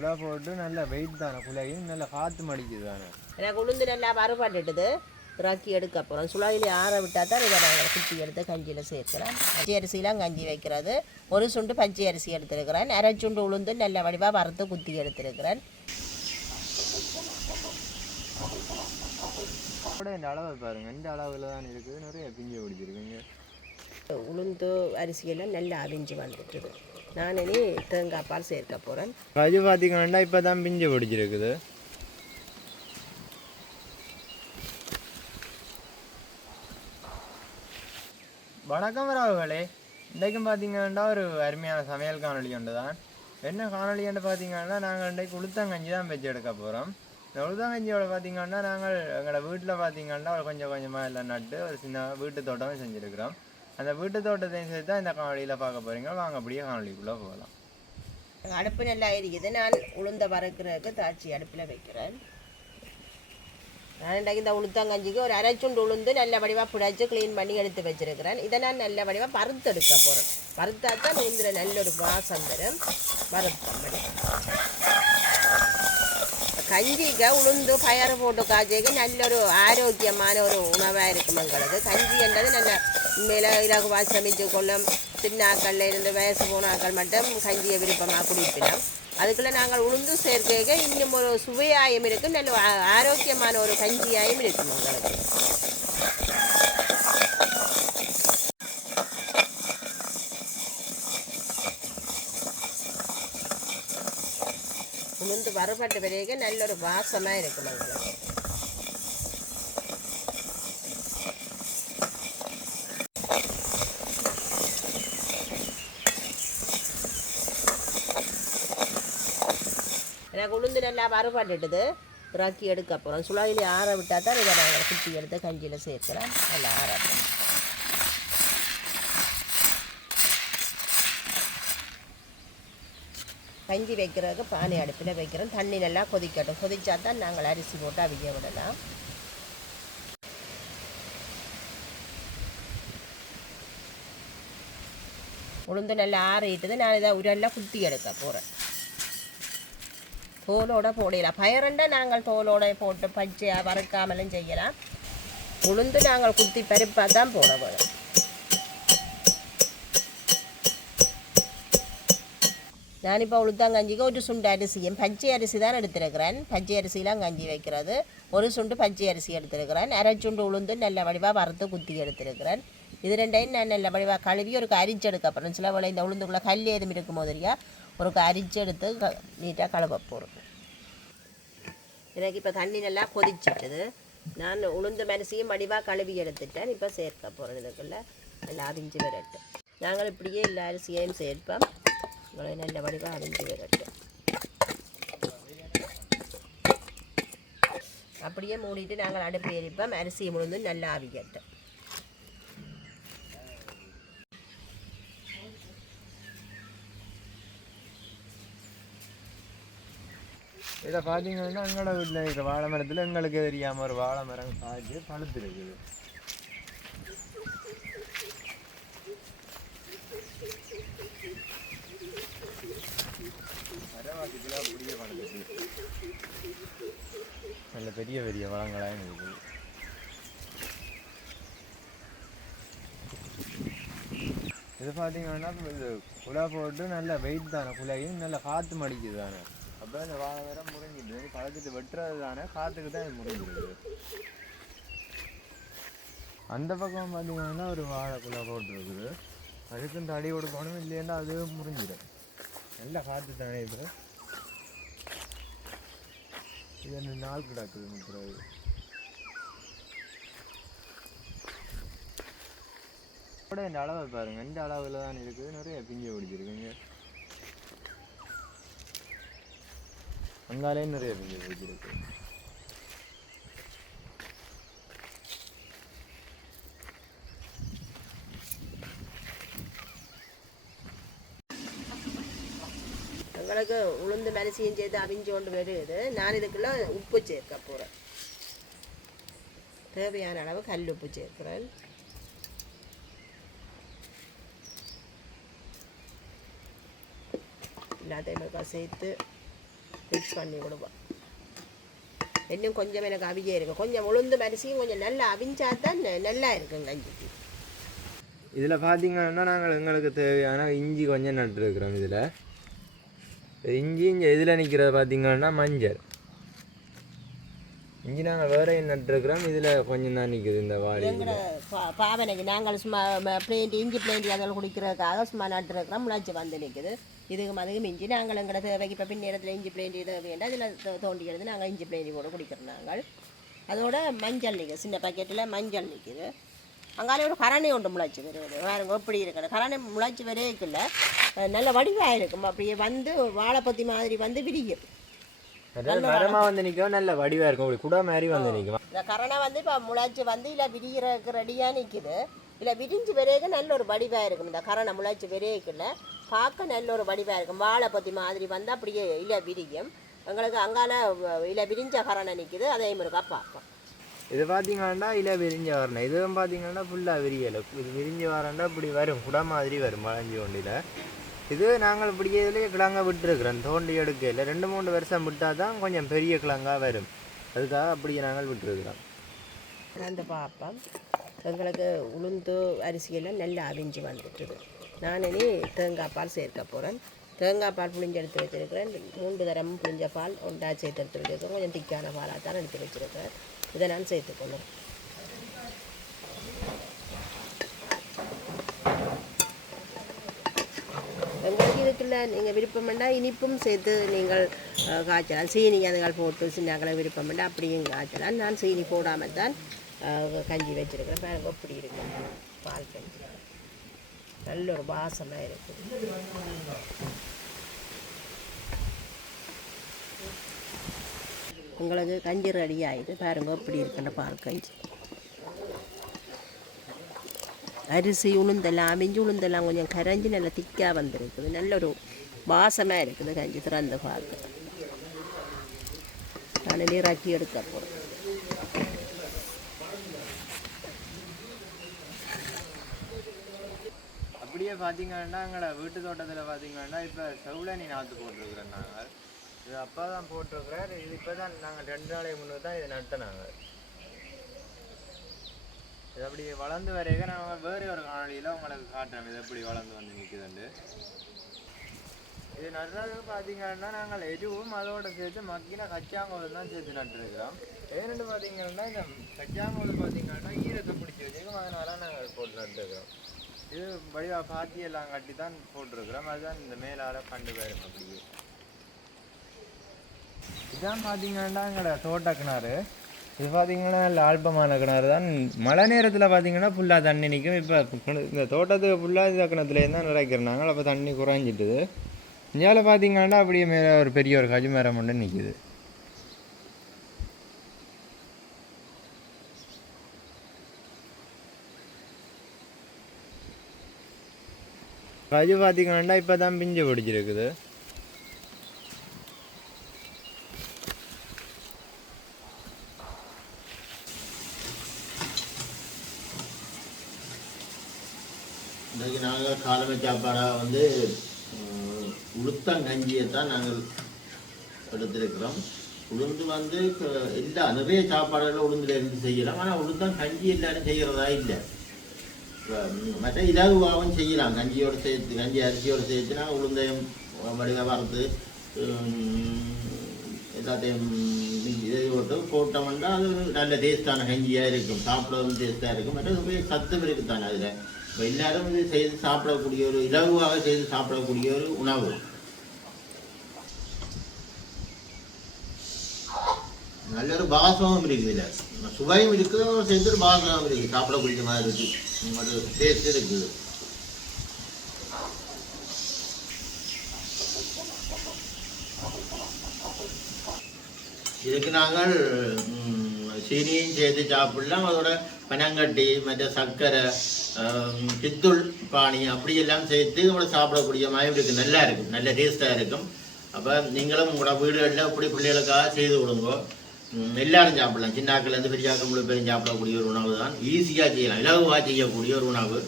குழா போட்டு நல்ல வெயிட் தானே, குழையும் நல்ல காற்று மடிக்குது தானே. எனக்கு உளுந்து நல்லா வறுபட்டுட்டுது, இறக்கி எடுக்க போகிறோம். சுழாயில் ஆற விட்டால் தான் இதை நாங்கள் குத்தி எடுத்து கஞ்சியில் சேர்க்கிறேன். பச்சை அரிசிலாம் கஞ்சி வைக்கிறது. ஒரு சுண்டு பச்சை அரிசி எடுத்துருக்கிறேன். அரை சுண்டு உளுந்து நல்ல வடிவாக வறுத்து குத்தி எடுத்துருக்கிறேன். இந்த அளவை பாருங்கள், இந்த அளவில் தான் இருக்குது. நிறைய பிஞ்சு பிடிச்சிருக்குங்க. உளுந்து அரிசியெல்லாம் நல்லா அவிஞ்சு வந்துட்டுது. நான் இனி தேங்காய் பால் சேர்க்க போகிறேன். அது பார்த்தீங்கன்னா இப்போ தான் பிஞ்சு பிடிச்சிருக்குது. வணக்கம் ராவுகளே. இன்றைக்கும் பார்த்தீங்கன்னா ஒரு அருமையான சமையல் காணொலி ஒன்று தான். என்ன காணொலி என்று பார்த்தீங்கன்னா, நாங்கள் இன்றைக்கு உளுத்தங்கஞ்சி தான் வச்சு எடுக்க போகிறோம். இந்த உளுத்தங்கஞ்சியோட பார்த்தீங்கன்னா, நாங்கள் எங்களோட வீட்டில் பார்த்தீங்கன்னா ஒரு கொஞ்சம் கொஞ்சமாக எல்லாம் நட்டு ஒரு சின்ன வீட்டு தோட்டமும் செஞ்சுருக்கிறோம். அந்த வீட்டு தோட்டத்தையும் சேர்த்து தான் இந்த காணொலியில் பார்க்க போகிறீங்க. வாங்க அப்படியே காணொலிக்குள்ளே போகலாம். அடுப்பு நல்லா இருக்குது. நான் உளுந்த வறுக்கிறதுக்கு தாச்சி அடுப்பில் வைக்கிறேன். நான் இன்றைக்கு இந்த உளுத்தங்கஞ்சிக்கு ஒரு அரை சுண்டு உளுந்து நல்ல வடிவாக பிடிச்சி க்ளீன் பண்ணி எடுத்து வச்சுருக்கிறேன். இதை நான் நல்ல வடிவாக வறுத்து எடுக்க போகிறேன். வறுத்தா தான் உளுந்துல நல்ல ஒரு வாசம் தரும். வறுத்தம் கஞ்சிக்கு உளுந்து பயறு போட்டு காய்ச்சிக்கு நல்ல ஒரு ஆரோக்கியமான ஒரு உணவாக இருக்கும் எங்களுக்கு. கஞ்சி என்றது நல்ல மேலே இலகுவாக சமைச்சு கொள்ளும். சின்னாக்களில் இருந்து வயசு போனாக்கள் மட்டும் கஞ்சியை விருப்பமாக குடிப்பினோம். அதுக்குள்ளே நாங்கள் உளுந்து சேர்க்க இன்னும் ஒரு சுவையாயும் இருக்கும், நல்ல ஆரோக்கியமான ஒரு கஞ்சியாயும் இருக்கும் எங்களுக்கு. உளுந்து வறுபட்ட பிறகு நல்ல ஒரு வாசமாக இருக்கும் எங்களுக்கு. எனக்கு உளுந்து நல்லா வறுபட்டுட்டுது, இறக்கி எடுக்க போகிறோம். சுழாயில் ஆற விட்டால் தான் இதை நாங்கள் குத்தி எடுத்து கஞ்சியில் சேர்க்கிறோம். நல்லா ஆறட்டும். கஞ்சி வைக்கிறதுக்கு பானை அடுப்பில் வைக்கிறோம். தண்ணி நல்லா கொதிக்கட்டும். கொதிச்சா தான் நாங்கள் அரிசி போட்டு அவிய விடலாம். உளுந்து நல்லா ஆறிட்டுது. நான் இதை உரல்லாம் குத்தி எடுக்க போகிறேன். தோலோட போடலாம். பயரண்டா நாங்கள் தோலோட போட்டு பச்சையாக வறுக்காமலும் செய்யலாம். உளுந்து நாங்கள் குத்தி பருப்பாக தான் போட வேணும். நான் இப்போ உளுத்தங்கஞ்சிக்கு ஒரு சுண்டு அரிசியும் பச்சை அரிசி தான் எடுத்துருக்கிறேன். பச்சை அரிசிலாம் கஞ்சி வைக்கிறது. ஒரு சுண்டு பச்சை அரிசி எடுத்துருக்கிறேன். அரை சுண்டு உளுந்து நல்ல வடிவாக வறுத்து குத்தி எடுத்துருக்கிறேன். இது ரெண்டையும் நான் நல்ல வடிவாக கழுவி ஒரு அரிச்சு எடுக்கப்படுறேன். சில வேலை இந்த உளுந்துக்குள்ளே கல் ஏதும் இருக்கும் போதுரியா ஒரு அரிச்சு எடுத்து நீட்டாக கழுவ போகிறோம். எனக்கு இப்போ தண்ணி நல்லா கொதிச்சிட்டுது. நான் உளுந்து அரிசியும் வடிவாக கழுவி எடுத்துட்டேன். இப்போ சேர்க்க போகிறேன். இதுக்குள்ளே நல்லா அவிஞ்சு வரட்டும். நாங்கள் இப்படியே எல்லா அரிசியையும் சேர்ப்போம். உங்களை நல்ல வடிவாக அவிஞ்சு வரட்டும். அப்படியே மூடிட்டு நாங்கள் அடுப்பு எரிப்போம். அரிசியை முழுந்து நல்லா அவிக்கட்டும். இதை பார்த்தீங்கன்னா எங்களோட வீட்டில் இருக்கிற வாழை மரத்தில் எங்களுக்கு தெரியாமல் ஒரு வாழை மரம் காய்ச்சி பழுத்து இருக்குது. மரவாசிக்கெல்லாம் அப்படியே பழுது. நல்ல பெரிய பெரிய வளங்களாக இருக்குது. இது பார்த்தீங்கன்னா இது குழா போட்டு நல்ல வெயிட் தானே, குழையும் நல்ல காற்று மடிக்குது தானே. அப்போ இந்த வாழை மரம் முறிஞ்சிடுது. பழக்கத்து வெட்டுறது தானே, காற்றுக்கு தான் இது முறிஞ்சிடுது. அந்த பக்கம் பார்த்தீங்கன்னா ஒரு வாழைக்குள்ளே போட்டுருக்குது. அதுக்கு இந்த அடி கொடுக்கணும், இல்லைன்னா அது முறிஞ்சிடும். நல்ல காற்று தானே இது. இது என்ன நாள் கிடக்குது முத்துறது. கூட இந்த அளவை பாருங்கள், இந்த அளவில் தான் இருக்குது. நிறைய பிஞ்சு பிடிச்சிருக்குங்க. அங்காலே நிறைய பிஞ்சு பிடிச்சிருக்கு. எங்களுக்கு உளுந்து அரிசியும் சேர்த்து அவிஞ்சு கொண்டு வருது. நான் இதுக்குள்ள உப்பு சேர்க்க போகிறேன். தேவையான அளவு கல் உப்பு சேர்க்கிறேன். எல்லாத்தையும் சேர்த்து மிக்ஸ் பண்ணி கொடுப்போம். இன்னும் கொஞ்சம் எனக்கு அவிஞ்சே இருக்கும். கொஞ்சம் உளுந்து அரிசியும் கொஞ்சம் நல்லா அவிஞ்சா தான் நல்லா இருக்கும் கஞ்சிக்கு. இதில் பார்த்தீங்கன்னா நாங்கள் எங்களுக்கு தேவையான இஞ்சி கொஞ்சம் நட்டுருக்குறோம். இதில் இஞ்சி இதில் நிற்கிறது பார்த்தீங்கன்னா மஞ்சள் இஞ்சி நாங்கள் வேற நட்டுருக்குறோம். இதில் கொஞ்சம் தான் நிற்குது இந்த வாழை. எங்களோட பாவனைக்கு நாங்கள் சும்மா பிளேண்டி இஞ்சி பிளேண்டி அதில் குடிக்கிறதுக்காக சும்மா நட்டுருக்குறோம். முளைச்சி வந்து நிற்குது. இதுக்கு அதுக்கு மிஞ்சி நாங்கள் எங்களோட தேவைக்கு இப்போ பின்னேரத்தில் இஞ்சி பிளேண்டி தேவைண்டா அதில் தோண்டிக்கிறது நாங்கள் இஞ்சி பிளேண்டி போட குடிக்கிறோம். நாங்கள் அதோட மஞ்சள் நிற்குது. சின்ன பாக்கெட்டில் மஞ்சள் நிற்குது. அங்காலே ஒரு கரணை ஒன்று முளைச்சி வருது. வேறுங்க எப்படி இருக்கணும். கரணை முளைச்சி வரைக்குள்ள நல்ல வடிவாக இருக்கும். அப்படியே வந்து வாழைப்பத்தி மாதிரி வந்து விரியும். மரமாக வந்து நிற்கும். நல்ல வடிவாக இருக்கும். குடா மாதிரி வந்து நிற்கும். இந்த கரணை வந்து இப்போ முளைச்சி வந்து இல்லை விரிகிறதுக்கு ரெடியாக நிற்குது. இல்லை விரிஞ்சு வரைக்கும் நல்ல ஒரு வடிவாக இருக்கும். இந்த கரணை முளைச்சி வரைக்குள்ள பார்க்க நல்ல ஒரு வடிவாக இருக்கும். வாழைப்பத்தி மாதிரி வந்து அப்படியே இல்லை விரியும். எங்களுக்கு அங்கால இல்லை விரிஞ்ச கரணை நிற்குது. அதே மாதிரிக்கா பார்ப்போம். இது பார்த்தீங்கன்னா இல்லை விரிஞ்சு வரணும். இதுவும் பார்த்தீங்கன்னா ஃபுல்லாக விரியலை. இது விரிஞ்சு வரண்டா இப்படி வரும். குடா மாதிரி வரும் வளைஞ்சி ஒண்டியில். இது நாங்கள் இப்படி இதுலேயே கிழங்கா விட்டுருக்குறோம். தோண்டி எடுக்கல 2-3 வருஷம் விட்டால் தான் கொஞ்சம் பெரிய கிழங்கா வரும். அதுக்காக அப்படியே நாங்கள் விட்டுருக்குறோம். அந்த பார்ப்போம். எங்களுக்கு உளுந்து அரிசியெல்லாம் நல்லா அவிஞ்சு வந்துட்டுது. நான் இனி தேங்காய் பால் சேர்க்க போகிறேன். தேங்காய் பால் புளிஞ்சு எடுத்து வச்சுருக்கிறேன். 3 தரம் புளிஞ்ச பால் ஒன்றா சேர்த்து எடுத்து வச்சுருக்கேன். கொஞ்சம் திக்கான பாலாக தான் எடுத்து வச்சுருக்கிறேன். இதை நான் சேர்த்துக்கணும். எங்களுக்கு இதுக்குள்ள நீங்கள் விருப்பம்ண்டா இனிப்பும் சேர்த்து நீங்கள் காய்ச்சலாம். சீனி அதுகள் போட்டு சின்னாக்களை விருப்பம்ண்டா அப்படியும் காய்ச்சலாம். நான் சீனி போடாமல் தான் கஞ்சி வச்சுருக்கிறேன். பாருங்க அப்படி இருக்கும் பால் கஞ்சி. நல்ல ஒரு வாசமாக இருக்குது. உங்களுக்கு கஞ்சி ரெடி ஆகிடுது. பாருங்க அப்படி இருக்குன்ற பால் கஞ்சி. அரிசி உளுந்தெல்லாம் அவிஞ்சு உளுந்தெல்லாம் கொஞ்சம் கரைஞ்சி நல்லா திக்காக வந்துருக்குது. நல்ல ஒரு வாசமாக இருக்குது கஞ்சி. திறந்து பார்த்து நான் நீராக்கி எடுக்க போகிறேன். அப்படியே பார்த்தீங்கன்னா எங்களை வீட்டு தோட்டத்தில் பார்த்தீங்கன்னா இப்போ செவ்வளனி நாற்று போட்டிருக்கிறோம். நாங்கள் இது அப்பா தான் போட்டிருக்கிறார். இது இப்போ தான் நாங்கள் 2 நாளைக்கு முன்னே தான் இதை நட்டினாங்க. இது அப்படி வளர்ந்து வரைக்க நாங்கள் வேறு ஒரு காணொலியில் உங்களுக்கு காட்டுறோம். இது எப்படி வளர்ந்து வந்து நிற்குதுண்டு. இது நடுறதுக்கு பார்த்தீங்கன்னா நாங்கள் எதுவும் அதோடு சேர்த்து மக்கின கச்சாங்கோல் தான் சேர்த்து நட்டுருக்கிறோம். ஏன்னு பார்த்தீங்கன்னா இந்த கச்சாங்கோல் பார்த்தீங்கன்னா ஈரத்தை பிடிச்சி வச்சுருக்கோம். அதனால நாங்கள் போட்டு நட்டுருக்கிறோம். இது வடிவாக பாத்தி எல்லாம் கட்டி தான் போட்டிருக்கிறோம். அதுதான் இந்த மேலால் கண்டு போயிடும். அப்படியே இதுதான் பார்த்தீங்கன்னா எங்களோட தோட்ட கிணறு. இது பார்த்தீங்கன்னா நல்ல ஆல்பமான கிணறு தான். மழை நேரத்தில் பார்த்தீங்கன்னா ஃபுல்லாக தண்ணி நிற்கும். இப்போ இந்த தோட்டத்துக்கு ஃபுல்லாக இந்த கிணத்துலேருந்து தான் நிறைக்கிறாங்க. அப்போ தண்ணி குறைஞ்சிட்டுது. இந்தியாவில் பார்த்தீங்கன்னா அப்படியே மேலே ஒரு பெரிய ஒரு கஜு மரம் ஒன்று நிற்கிது. கஜு பார்த்தீங்கன்னா இப்போ தான் பிஞ்சு பிடிச்சிருக்குது. இன்றைக்கு நாங்கள் காலமை சாப்பாடாக வந்து உளுத்தங்கஞ்சியை தான் நாங்கள் எடுத்திருக்கிறோம். உளுந்து வந்து எல்லா நிறைய சாப்பாடுகள் உளுந்துல இருந்து செய்யலாம். ஆனால் உளுத்தங்கஞ்சி எல்லாரும் செய்கிறதா இல்லை. மற்ற இலகுவாகவும் செய்யலாம். கஞ்சியோடு சேர்த்து கஞ்சி அரிசியோடு சேர்த்துனா உளுந்தையும் வடிவாக வறுத்து எல்லாத்தையும் இதை போட்டோம்னா அது ஒரு நல்ல டேஸ்டான கஞ்சியாக இருக்கும். சாப்பிடவும் டேஸ்ட்டாக இருக்கும். மற்ற சத்தும் இருக்குத்தானே அதில். இப்போ எல்லாரும் இது செய்து சாப்பிடக்கூடிய ஒரு இலகுவாக செய்து சாப்பிடக்கூடிய ஒரு உணவு. நல்ல ஒரு பாசமும் இருக்குது. இதில் சுவையும் இருக்குது, சேர்த்து ஒரு பாசமும் இருக்குது. சாப்பிடக்கூடிய மாதிரி இருக்குது. ஒரு டேஸ்ட் இருக்குது. இதுக்கு நாங்கள் சீனியும் சேர்த்து சாப்பிடலாம். அதோட பனங்கட்டி மற்ற சர்க்கரை பித்துள் பானி அப்படியெல்லாம் சேர்த்து உங்களை சாப்பிடக்கூடிய மாதிரி இருக்குது. நல்லா இருக்கும். நல்ல டேஸ்ட்டாக இருக்கும். அப்போ நீங்களும் உங்களோட வீடுகளில் இப்படி பிள்ளைகளுக்காக செய்து கொடுங்க. எல்லாரும் சாப்பிடலாம். சின்னாக்கள்லேருந்து பெரியாக்கள் முழு பேரும் சாப்பிடக்கூடிய ஒரு உணவு தான். ஈஸியாக செய்யலாம். இலகுவாக செய்யக்கூடிய ஒரு உணவு.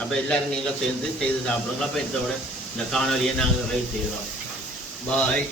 அப்போ எல்லோரும் நீங்கள் சேர்ந்து செய்து சாப்பிடுங்க. அப்போ இதோட இந்த காணொலியை நாங்கள் ரைட் செய்கிறோம். பாய்.